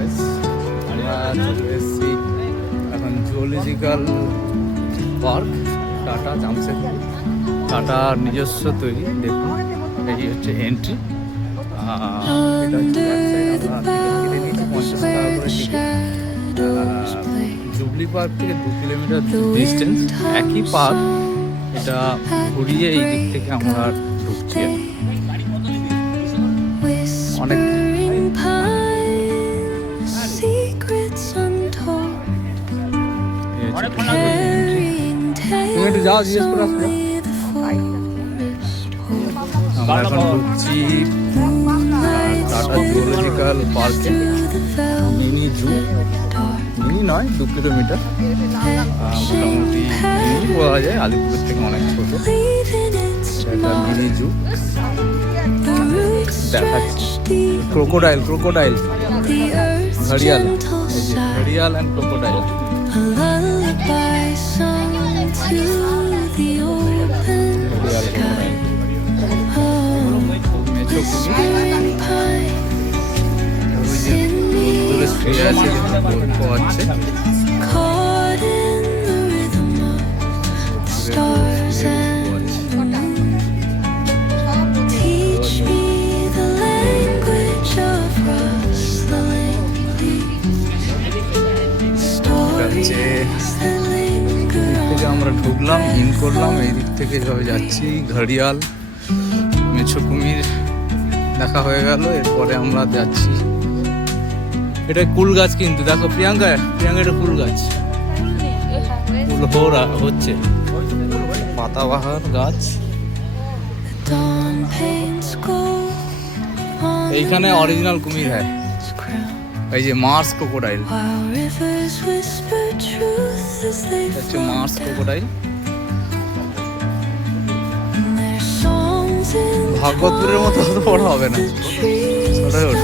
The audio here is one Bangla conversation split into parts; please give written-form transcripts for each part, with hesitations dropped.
গাইস, আমরা চলে এসেছি এখন zoological park tata Jamshedpur. Tata নিজস্ব তৈরি। দেখুন এই হচ্ছে এন্ট্রি। এটা হচ্ছে ব্যাক সাইড। আমরা টিকিট কেটে নিয়েছি 50 টাকা করে টিকিট। জুবলি পার্ক থেকে 2 কিলোমিটার ডিস্টেন্স। একই পার্ক, এটা ঘুরিয়ে এই দিক থেকে আমরা ঢুকছি। অনেক তুমি একটু যাও, জিজ্ঞেস করে আসবে। আমরা এখন ঢুকছি টাটা জুওলজিক্যাল পার্কে। মিনি জু, মিনি নয় 2 কিলোমিটার, মোটামুটি মিনি বলা যায়, আলিপুরের থেকে অনেক ছোট। এটা মিনি জু দেখাচ্ছি। ক্রোকোডাইল, ঘড়িয়াল, ঘড়িয়াল অ্যান্ড ক্রোকোডাইল। শুয়ে আছে, খাওয়াচ্ছে। আমরা ঢুকলাম, ইন করলাম, এই দিক থেকে সবাই যাচ্ছি। ঘড়িয়াল, মেছো কুমির দেখা হয়ে গেল। এরপরে আমরা যাচ্ছি, এটা কুল গাছ কিন্তু দেখো প্রিয়াঙ্কা, এটা কুল গাছ, ফুল হচ্ছে, পাতাবাহার গাছ। এইখানে অরিজিনাল কুমির হয়, এই যে মার্স ক্রোকোডাইল, হচ্ছে মার্স ক্রোকোডাইল। ভাগবতপুরের মতো অত বড় হবে না, ছোট ছোট।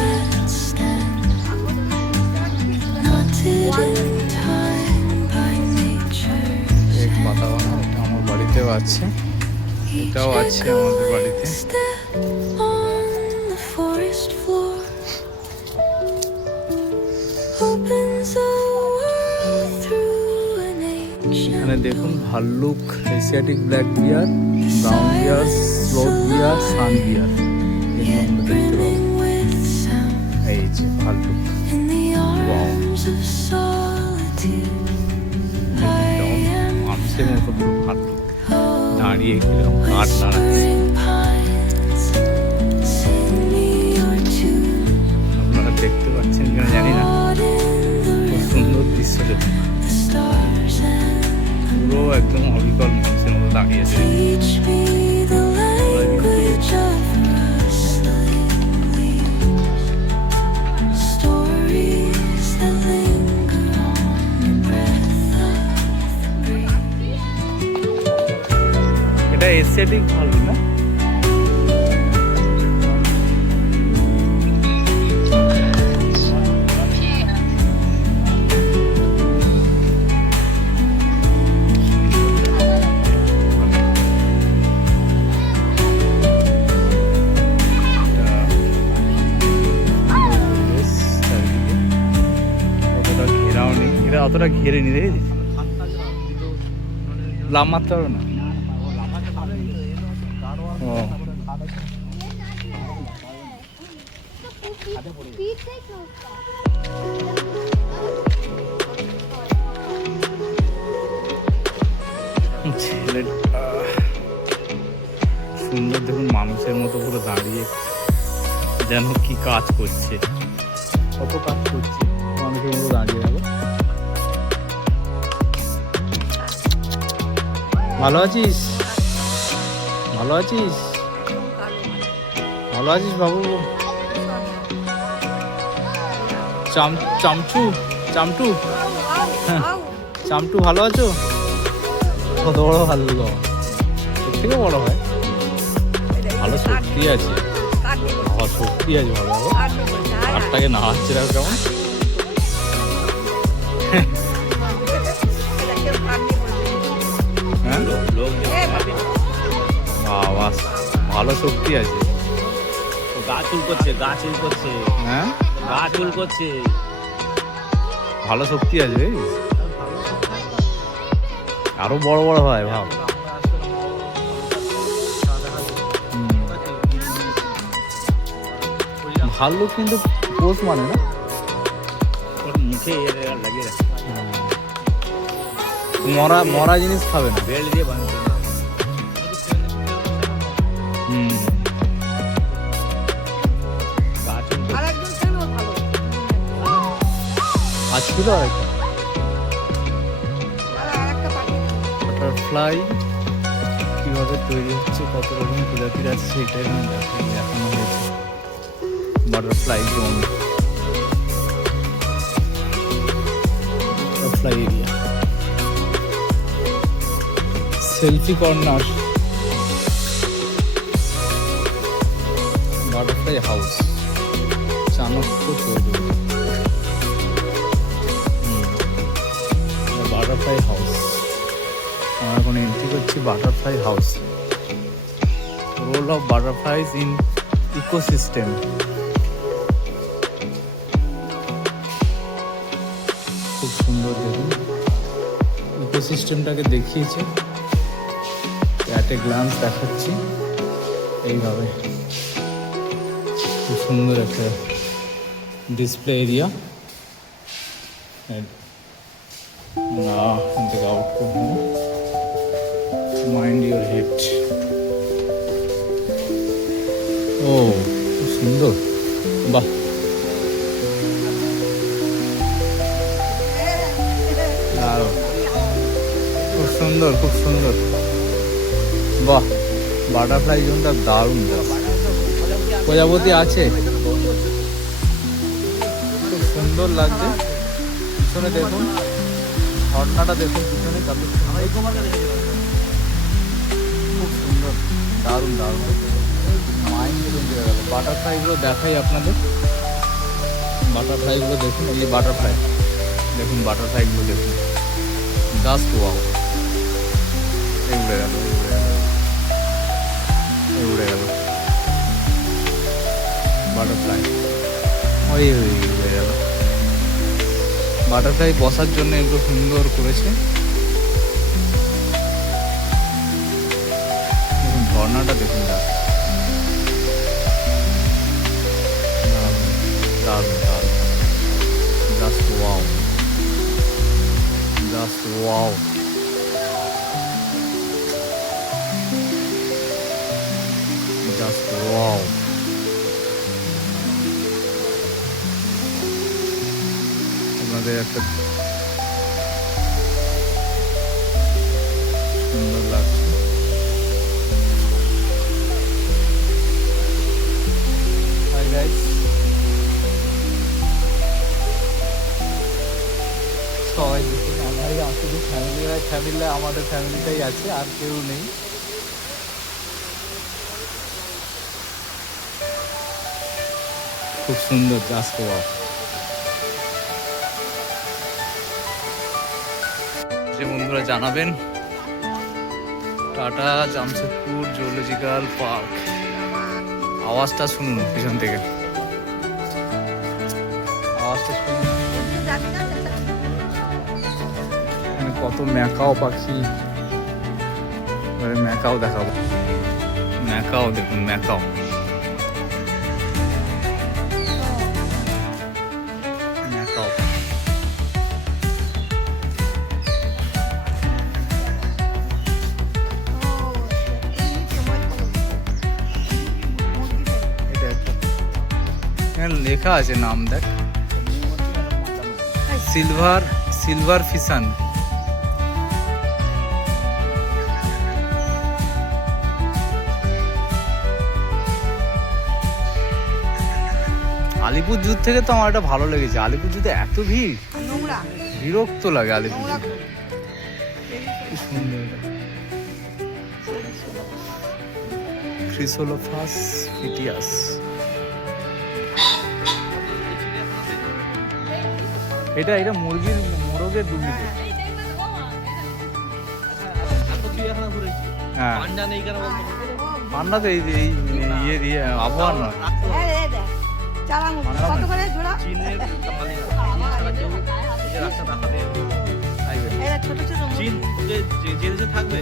পাতাবাহার, এটা আমার বাড়িতেও আছে, এটাও আছে আমাদের বাড়িতে। এখানে দেখুন ভাল্লুক, এশিয়াটিক ব্ল্যাক বিয়ার, ব্রাউন বিয়ার, স্লোথ বিয়ার, সান বিয়ার, এই যে ভাল্লুক। মানুষের মতো পুরো ভাল্লুক, দাঁড়িয়ে কিরকম কাঠ নাড়াচ্ছে। আপনারা দেখতে পাচ্ছেন কিনা জানি না, খুব সুন্দর দৃশ্য। দেখুন পুরো একদম অবিকল মানুষের মতো দাঁড়িয়েছে। এটা এস্থেটিক ভালো না? অতটা ঘেরে নি, দেখেছি লাভ মারতে পারবে না। ছেলেটা সুন্দর, দেখুন মানুষের মতো পুরো দাঁড়িয়ে যেন কি কাজ করছে, কত কাজ করছে মানুষের মতো দাঁড়িয়ে। দেখো, ভালো আছিস? ভালো আছিস? ভালো আছিস বাবু? চামচু, চামটু, চামটু ভালো আছো? কত বড় ভাল্লুক, এর থেকে বড় হয়। ভালো শক্তি আছে, শক্তি আছে ভালো। আটটাকে নাড়াচ্ছে দেখো কেমন। ভালো শক্তি আছে। গা চুল করছে, গা চুল করছে, হ্যাঁ গা চুল করছে। ভালো শক্তি আছে বুঝিস? আরো বড় বড় হয় ভাব। ভাল্লুক কিন্তু পোষ মানে না, ওর মুখে লাগিয়ে রাখে, মরা মরা জিনিস খাবে না। বেল্ট দিয়ে বাঁধতে। হুম, গাছ ছিল আরেকটা বাটারফ্লাই কিভাবে তৈরি হচ্ছে, কত রকম প্রজাতির আছে সেটাই দেখানো হয়েছে। Butterfly zone, butterfly area, selfie corner, butterfly house, Chanakya Chowdhury. Butterfly house, আমরা এখন এন্ট্রি করছি butterfly house. Role of butterflies in ecosystem. খুব সুন্দর, দেখুন ইকোসিস্টেমটাকে দেখিয়েছে, অ্যাট এ গ্লান্স দেখাচ্ছি এইভাবে। খুব সুন্দর একটা ডিসপ্লে এরিয়া। না, এখান থেকে আউট করবো, মাইন্ড ইউর হেড। ও খুব সুন্দর, বাহ। খুব সুন্দর, খুব সুন্দর, বাহ। বাটারফ্লাই জোনটা দারুণ, প্রজাপতি আছে, খুব সুন্দর লাগছে। পিছনে দেখুন, ঝর্ণাটা দেখুন পিছনে, কত খুব সুন্দর, দারুণ দারুণ, মাইন্ড চেঞ্জ হয়ে গেল। বাটারফ্লাইগুলো দেখাই আপনাদের, বাটারফ্লাইগুলো দেখুন, এই যে বাটারফ্লাই দেখুন, বাটারফ্লাইগুলো দেখুন, জাস্ট ওয়াও। এই উড়ে গেল, এই উড়ে গেল, এই উড়ে গেল বাটারফ্লাই, ওই উড়ে গেল। বাটারফ্লাই বসার জন্য এগুলো সুন্দর করেছে। দেখুন ঝর্ণাটা দেখুন, দারুণ দারুণ, just wow, just wow. Just wow. আপনাদের একটা সুন্দর লাগছে। হাই গাইস, সবাই দেখুন, আমরাই শুধু ফ্যামিলি, আমাদের ফ্যামিলিটাই আছে, আর কেউ নেই। খুব সুন্দর, জাস্ট ওয়াও। যে বন্ধুরা জানাবেন, টাটা জামশেদপুর জুলজিক্যাল পার্ক। আওয়াজটা শুনুন পিছন থেকে, আওয়াজটা শুনুন। এখানে কত ম্যাকাও পাখি, এবারে ম্যাকাও দেখাবো। ম্যাকাও দেখুন, ম্যাকাও, ম্যাকাও। লেখা আছে নাম, দেখ, সিলভার ফিশান। আলিপুরদুয়ার থেকে তো আমার এটা ভালো লেগেছে। আলিপুরদুয়ারে এত ভিড়, বিরক্ত লাগে আলিপুরদুয়ার। কি সুন্দর, ক্রিসোলোফাস ফিটিয়াস। এটা মুরগির মোরগের ডুপ্লিকেট। হ্যাঁ, পান্ডা তো এই ইয়ে দিয়ে আবহাওয়া নয়। যে রাস্তা দেখাবে থাকবে। এরা ছোট ছোট চীন যে যে দেশে থাকবে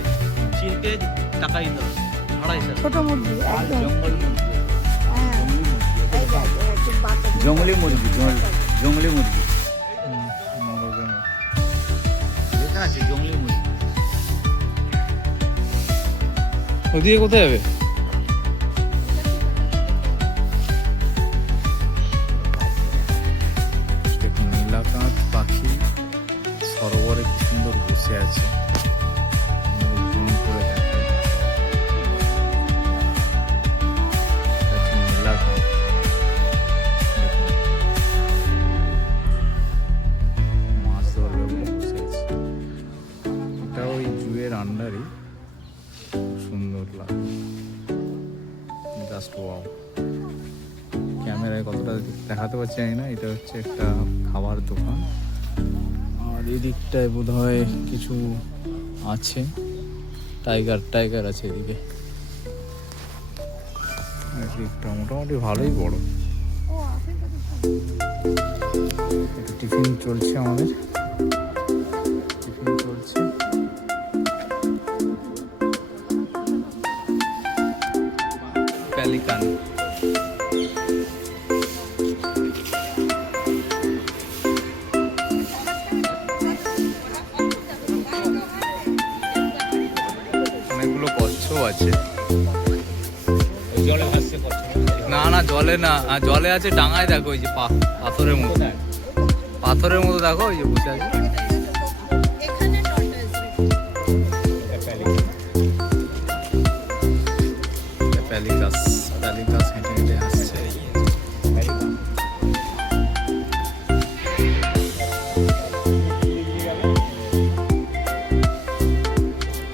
চীনকে টাকা দিতে হবে ভাড়া হিসাবে ছোট মুরগি একদম জঙ্গল মুরগি হ্যাঁ এই দেখ, একটু বাচ্চা জঙ্গলি মুরগি জঙ্গলি মুরগি মোরগের লেখা আছে জঙ্গলি মুরগি ওদিকে কোথায় যাবে? দেখুন নীলাকাঁত পাখি সরোবরে কি সুন্দর বসে আছে। জুম করে দেখাই। এটা হচ্ছে নীলাকাঁত। দেখুন। মাছ ধরবে বলে বসে আছে। এটা ওই জুয়ের আন্ডারই। সুন্দর লাগে, জাস্ট ওয়াও। ক্যামেরায় কতটা দেখাতে পারছি জানি না। এটা হচ্ছে একটা খাবার দোকান, আর এই দিকটায় বোধ হয় কিছু আছে। টাইগার আছে এদিকে। এদিকটা মোটামুটি ভালোই বড়। একটা টিফিন চলছে আমাদের, টিফিন চলছে। প্যালিকান অনেকগুলো কচ্ছপ আছে। জলে ভাসছে করছে না জলে না, জলে আছে ডাঙায়। দেখো ওই যে পাথরের মতো, পাথরের মতো দেখো ওই যে বসে আছে। এখানে টর্টয়েস প্যালিকাস হেঁটে হেঁটে আসছে।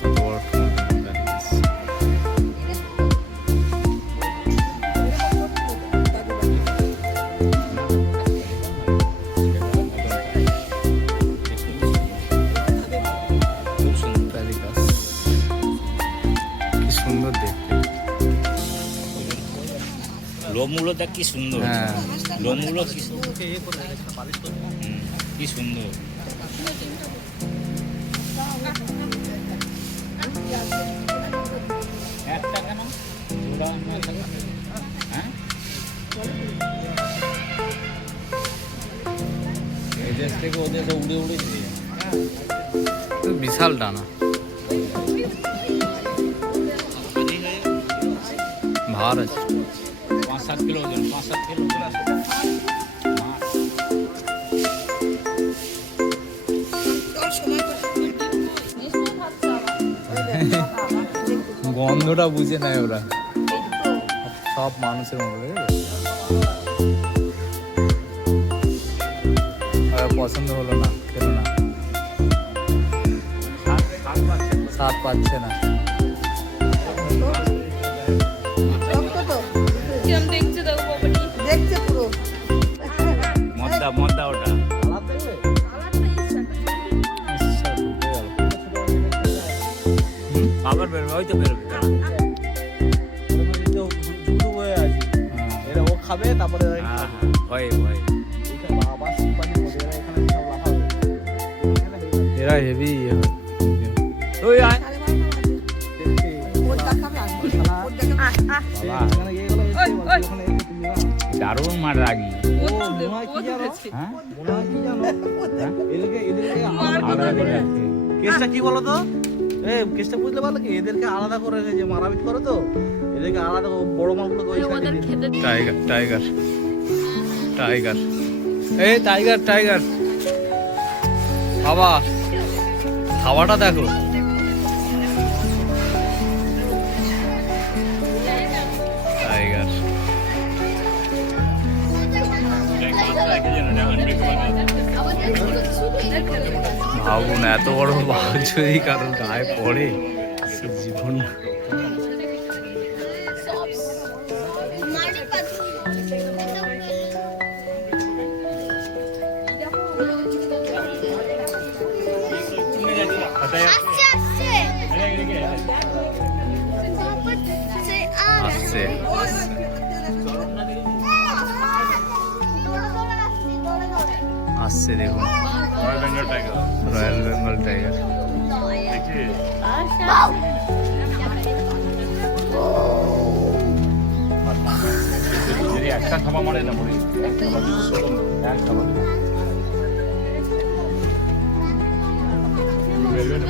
কত বড় প্যালিকাস। খুব সুন্দর প্যালিকাস কি সুন্দর দেখতে। লোমগুলো দেখ কি সুন্দর হ্যাঁ লোমগুলো কি সুন্দর কি সুন্দর একটা কেন ওরা না থাকে হ্যাঁ এই দেশ থেকে ও দেশে উড়ে উড়ে চলে যায় তো বিশাল ডানা, ভার আছে। 5-7 কিলো ওজন 5-7 কিলো ওজন আছে মাছ তোর সময় গন্ধটা বুঝে নেয় ওরা, সব মানুষের মতো। দেখেছো? আর পছন্দ হলো না, খেলো না, স্বাদ পাচ্ছে না। কিরম দেখছে দেখো বাবাটি দেখছে পুরো মদ্দা ওটা আবার বেরোবে হয়তো বেরোবে এরা ও খাবে তারপরে হ্যাঁ ভয় ভয় এরা হেভি ওই আয় দারুণ মার রাগি হ্যাঁ আলাদা করে রাখতে কেসটা কি বলো তো কেসটা বুঝতে পারলো কি এদেরকে আলাদা করে যে মারাপিট করে তো এদেরকে আলাদা বড় মালগুলোকে ওই সাইডে টাইগার এই টাইগার বাবা, খাওয়াটা দেখো। টাইগার ভাবুন এত বড় বাঘ যদি কারোর গায়ে পড়ে, সে জীবন। আসছে আসছে দেখুন। Royal Bengal tiger royal Bengal tiger. দেখি যদি একটা খাবার মানে না পড়ে এক খাবার দিব এক খাবার দিব বেরবে না